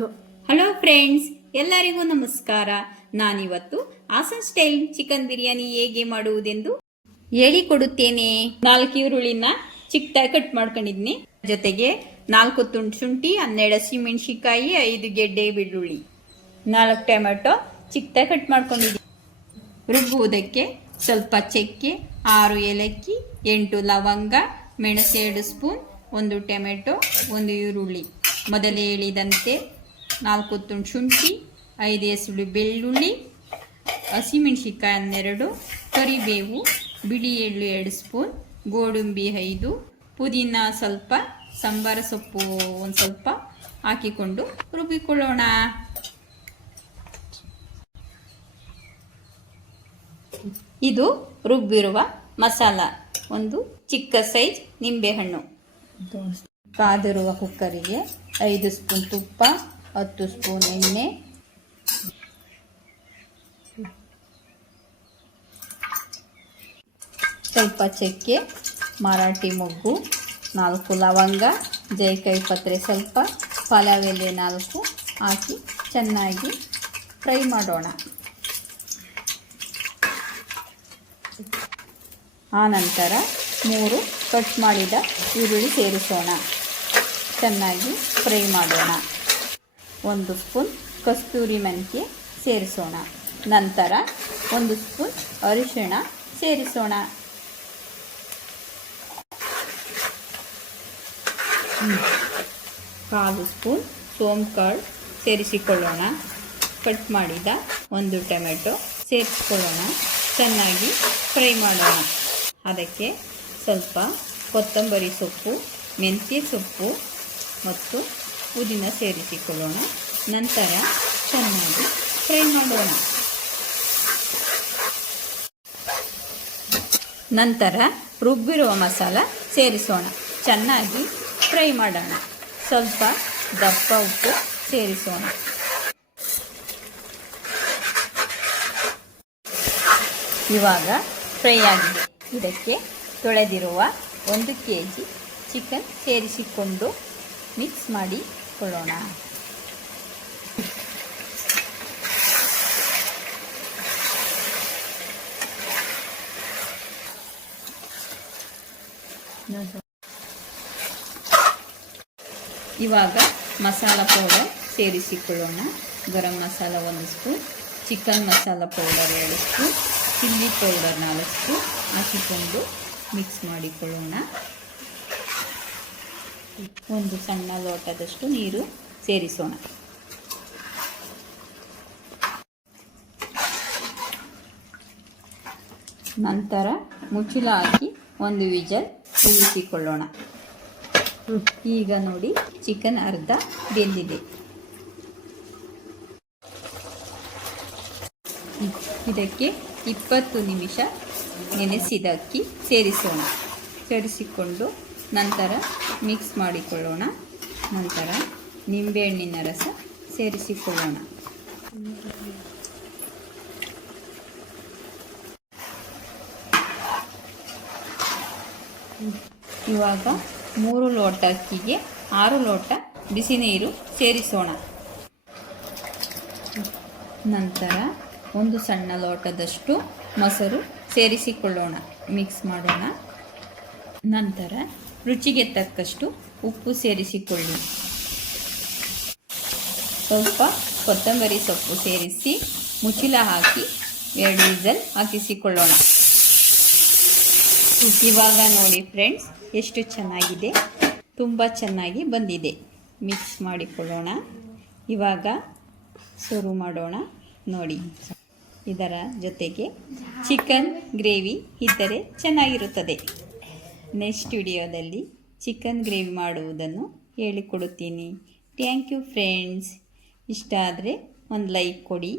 Hello friends, ಎಲ್ಲರಿಗೂ ನಮಸ್ಕಾರ. ನಾನಿವತ್ತು ಹಾಸನ್ ಸ್ಟೈಲ್ ಚಿಕನ್ ಬಿರಿಯಾನಿ ಹೇಗೆ ಮಾಡುವುದೆಂದು ಹೇಳಿಕೊಡುತ್ತೇನೆ. 4 ಈರುಳ್ಳಿನ ಚಿಕ್ಕದಾಗಿ ಕಟ್ ಮಾಡ್ಕೊಂಡಿದ್ನಿ. ಜೊತೆಗೆ 4 ತುಂಡು ಶುಂಠಿ, 12 ಹಸಿಮೆಣಸಿಕಾಯಿ, 5 ಗೆಡ್ಡೆ ಬೆಳ್ಳುಳ್ಳಿ, 4 ಟೊಮೆಟೊ ಚಿಕ್ಕದಾಗಿ ಕಟ್ ಮಾಡ್ಕೊಂಡಿದ್ದೀನಿ. ರುಬ್ಬುವುದಕ್ಕೆ ಸ್ವಲ್ಪ ಚಕ್ಕೆ, 6 ಏಲಕ್ಕಿ, 8 ಲವಂಗ, ಮೆಣಸು 2 ಸ್ಪೂನ್, 1 ಟೊಮೆಟೊ, 1 ಈರುಳ್ಳಿ. ಮೊದಲೇ ಹೇಳಿದಂತೆ 4 ತುಂಡು ಶುಂಠಿ, 5 ಎಸಳು ಬೆಳ್ಳುಳ್ಳಿ, ಹಸಿಮೆಣಸಿಕಾಯಿ 12, ಕರಿಬೇವು, ಬಿಳಿ ಎಳ್ಳು 2 ಸ್ಪೂನ್, ಗೋಡಂಬಿ 5, ಪುದೀನ ಸ್ವಲ್ಪ, ಸಾಂಬಾರ ಸೊಪ್ಪು ಒಂದು ಸ್ವಲ್ಪ ಹಾಕಿಕೊಂಡು ರುಬ್ಬಿಕೊಳ್ಳೋಣ. ಇದು ರುಬ್ಬಿರುವ ಮಸಾಲ. ಒಂದು ಚಿಕ್ಕ ಸೈಜ್ ನಿಂಬೆಹಣ್ಣು. ಕಾದಿರುವ ಕುಕ್ಕರಿಗೆ 5 ಸ್ಪೂನ್ ತುಪ್ಪ, 10 ಸ್ಪೂನ್ ಎಣ್ಣೆ, ಸ್ವಲ್ಪ ಚಕ್ಕೆ, ಮರಾಠಿ ಮೊಗ್ಗು, 4 ಲವಂಗ, ಜಾಯಿಕಾಯಿ ಪತ್ರೆ ಸ್ವಲ್ಪ, ಪಲಾವ್ ಎಲೆ 4 ಹಾಕಿ ಚೆನ್ನಾಗಿ ಫ್ರೈ ಮಾಡೋಣ. ಆನಂತರ 3 ಕಟ್ ಮಾಡಿದ ಈರುಳ್ಳಿ ಸೇರಿಸೋಣ. ಚೆನ್ನಾಗಿ ಫ್ರೈ ಮಾಡೋಣ. 1 ಸ್ಪೂನ್ ಕಸ್ತೂರಿ ಮೆಂತ್ಯ ಸೇರಿಸೋಣ. ನಂತರ 1 ಸ್ಪೂನ್ ಅರಿಶಿಣ ಸೇರಿಸೋಣ. ಕಾಲು ಸ್ಪೂನ್ ಸೋಂಕಾಳು ಸೇರಿಸಿಕೊಳ್ಳೋಣ. ಕಟ್ ಮಾಡಿದ 1 ಟೊಮೆಟೊ ಸೇರಿಸಿಕೊಳ್ಳೋಣ. ಚೆನ್ನಾಗಿ ಫ್ರೈ ಮಾಡೋಣ. ಅದಕ್ಕೆ ಸ್ವಲ್ಪ ಕೊತ್ತಂಬರಿ ಸೊಪ್ಪು, ಮೆಂತ್ಯ ಸೊಪ್ಪು ಮತ್ತು ಪುದೀನ ಸೇರಿಸಿಕೊಳ್ಳೋಣ. ನಂತರ ಚೆನ್ನಾಗಿ ಫ್ರೈ ಮಾಡೋಣ. ನಂತರ ರುಬ್ಬಿರುವ ಮಸಾಲ ಸೇರಿಸೋಣ. ಚೆನ್ನಾಗಿ ಫ್ರೈ ಮಾಡೋಣ. ಸ್ವಲ್ಪ ದಪ್ಪ ಉಪ್ಪು ಸೇರಿಸೋಣ. ಇವಾಗ ಫ್ರೈ ಆಗಿದೆ. ಇದಕ್ಕೆ ತೊಳೆದಿರುವ 1 kg ಚಿಕನ್ ಸೇರಿಸಿಕೊಂಡು ಮಿಕ್ಸ್ ಮಾಡಿಕೊಳ್ಳೋಣ. ಇವಾಗ ಮಸಾಲ ಪೌಡರ್ ಸೇರಿಸಿಕೊಳ್ಳೋಣ. Garam masala 1 spoon, chicken masala powder 2 spoon, chilli powder 4 spoon ಹಾಕಿಕೊಂಡು ಮಿಕ್ಸ್ ಮಾಡಿಕೊಳ್ಳೋಣ. 1 ಸಣ್ಣ ಲೋಟದಷ್ಟು ನೀರು ಸೇರಿಸೋಣ. ನಂತರ ಮುಚ್ಚಳ ಹಾಕಿ 1 ವಿಜಲ್ ಕೂಗಿಸಿಕೊಳ್ಳೋಣ. ಈಗ ನೋಡಿ, ಚಿಕನ್ ಅರ್ಧ ಬೆಂದಿದೆ. ಇದಕ್ಕೆ 20 ನಿಮಿಷ ನೆನೆಸಿದ ಅಕ್ಕಿ ಸೇರಿಸೋಣ. ಸೇರಿಸಿಕೊಂಡು ನಂತರ ಮಿಕ್ಸ್ ಮಾಡಿಕೊಳ್ಳೋಣ. ನಂತರ ನಿಂಬೆಹಣ್ಣಿನ ರಸ ಸೇರಿಸಿಕೊಳ್ಳೋಣ. ಇವಾಗ 3 ಲೋಟ ಅಕ್ಕಿಗೆ 6 ಲೋಟ ಬಿಸಿ ನೀರು ಸೇರಿಸೋಣ. ನಂತರ 1 ಸಣ್ಣ ಲೋಟದಷ್ಟು ಮೊಸರು ಸೇರಿಸಿಕೊಳ್ಳೋಣ. ಮಿಕ್ಸ್ ಮಾಡೋಣ. ನಂತರ ರುಚಿಗೆ ತಕ್ಕಷ್ಟು ಉಪ್ಪು ಸೇರಿಸಿಕೊಳ್ಳಿ. ಸ್ವಲ್ಪ ಕೊತ್ತಂಬರಿ ಸೊಪ್ಪು ಸೇರಿಸಿ ಮುಚ್ಚಳ ಹಾಕಿ 2 ವಿಜಲ್ ಹಾಕಿಸಿಕೊಳ್ಳೋಣ. ಇವಾಗ ನೋಡಿ ಫ್ರೆಂಡ್ಸ್, ಎಷ್ಟು ಚೆನ್ನಾಗಿದೆ. ತುಂಬ ಚೆನ್ನಾಗಿ ಬಂದಿದೆ. ಮಿಕ್ಸ್ ಮಾಡಿಕೊಳ್ಳೋಣ. ಇವಾಗ ಸರ್ವ್ ಮಾಡೋಣ. ನೋಡಿ, ಇದರ ಜೊತೆಗೆ ಚಿಕನ್ ಗ್ರೇವಿ ಇದ್ದರೆ ಚೆನ್ನಾಗಿರುತ್ತದೆ. ನೆಕ್ಸ್ಟ್ ವಿಡಿಯೋದಲ್ಲಿ ಚಿಕನ್ ಗ್ರೇವಿ ಮಾಡುವುದನ್ನು ಹೇಳಿಕೊಡುತ್ತೀನಿ. Thank you friends. ಇಷ್ಟ ಆದರೆ ಒಂದು ಲೈಕ್ ಕೊಡಿ.